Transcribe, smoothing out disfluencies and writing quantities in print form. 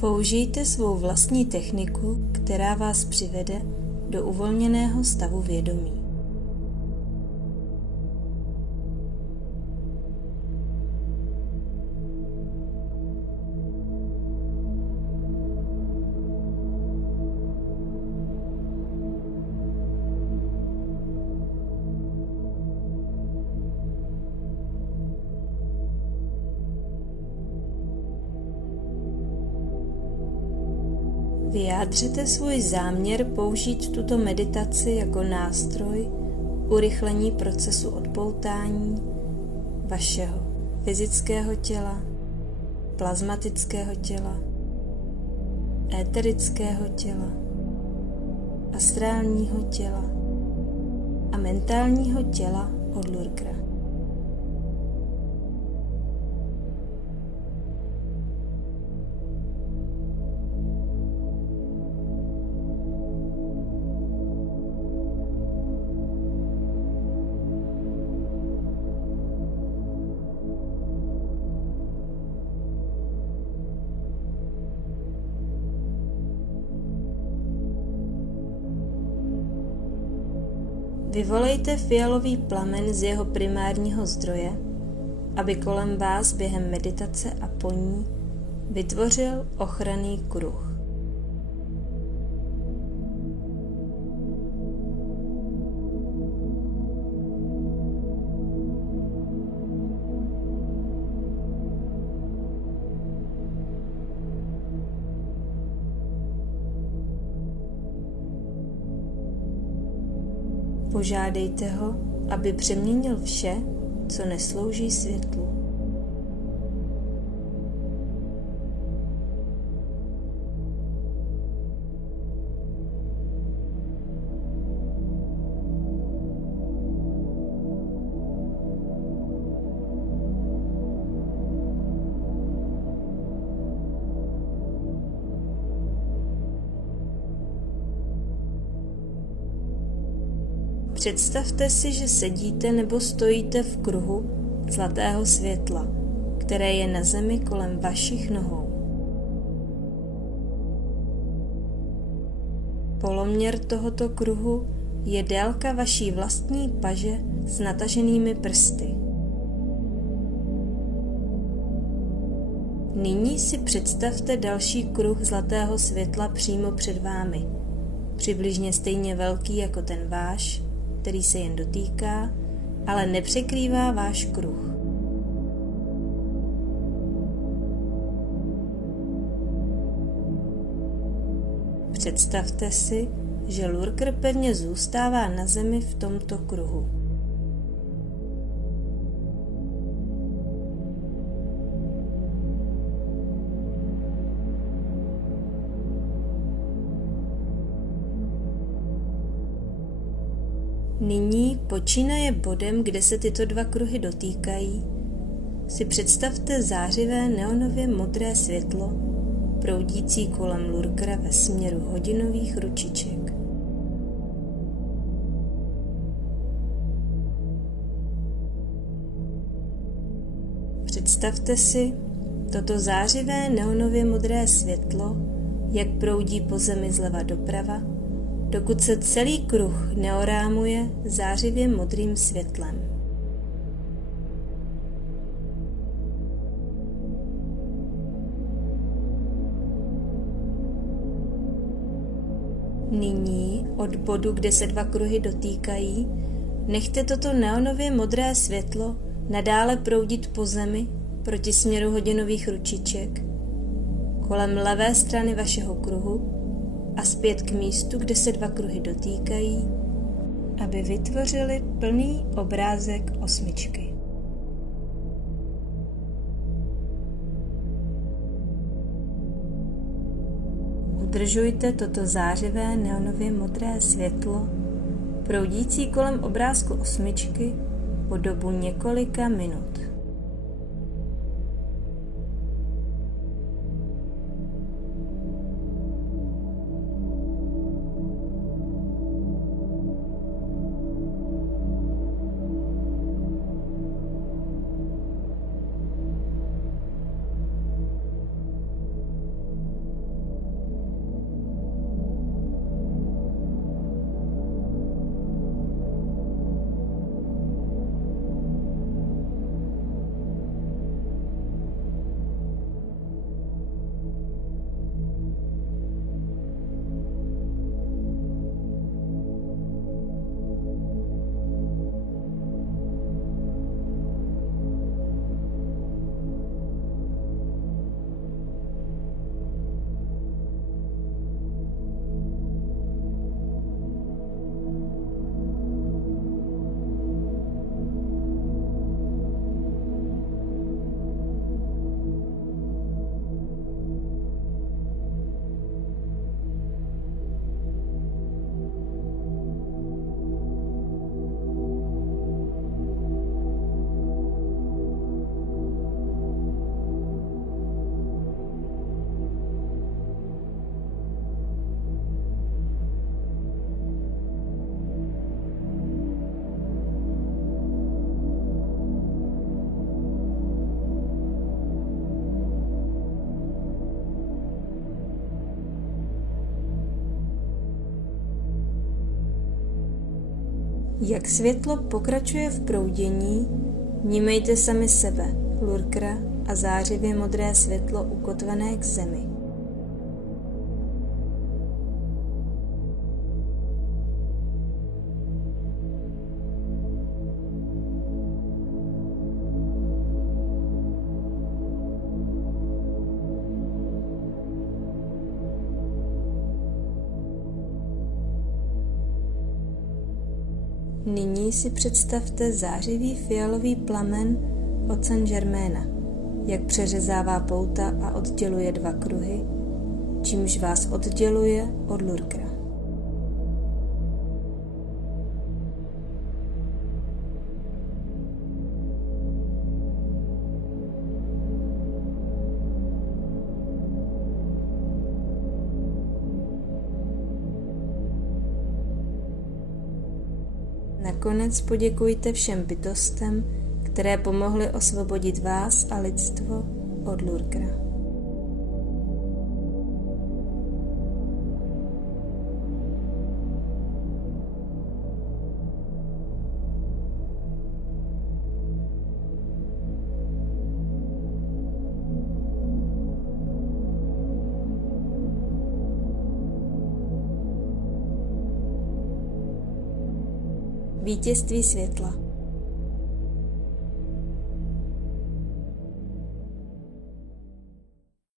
Použijte svou vlastní techniku, která vás přivede do uvolněného stavu vědomí. Vyjádřete svůj záměr použít tuto meditaci jako nástroj urychlení procesu odpoutání vašeho fyzického těla, plazmatického těla, éterického těla, astrálního těla a mentálního těla od Lurkra. Vyvolejte fialový plamen z jeho primárního zdroje, aby kolem vás během meditace a po ní vytvořil ochranný kruh. Požádejte ho, aby přeměnil vše, co neslouží světlu. Představte si, že sedíte nebo stojíte v kruhu zlatého světla, které je na zemi kolem vašich nohou. Poloměr tohoto kruhu je délka vaší vlastní paže s nataženými prsty. Nyní si představte další kruh zlatého světla přímo před vámi, přibližně stejně velký jako ten váš, který se jen dotýká, ale nepřekrývá váš kruh. Představte si, že Lurker pevně zůstává na zemi v tomto kruhu. Nyní, počínaje bodem, kde se tyto dva kruhy dotýkají, si představte zářivé neonově modré světlo, proudící kolem Lurkera ve směru hodinových ručiček. Představte si toto zářivé neonově modré světlo, jak proudí po zemi zleva doprava, dokud se celý kruh neorámuje zářivě modrým světlem. Nyní od bodu, kde se dva kruhy dotýkají, nechte toto neonově modré světlo nadále proudit po zemi proti směru hodinových ručiček, kolem levé strany vašeho kruhu a zpět k místu, kde se dva kruhy dotýkají, aby vytvořili plný obrázek osmičky. Udržujte toto zářivé neonově modré světlo, proudící kolem obrázku osmičky po dobu několika minut. Jak světlo pokračuje v proudění, vnímejte sami sebe, lurkra a zářivě modré světlo ukotvené k zemi. Nyní si představte zářivý fialový plamen od Saint-Germaina, jak přeřezává pouta a odděluje 2 kruhy, čímž vás odděluje od lurkra. Nakonec poděkujte všem bytostem, které pomohly osvobodit vás a lidstvo od lurkra. Vítězství světla.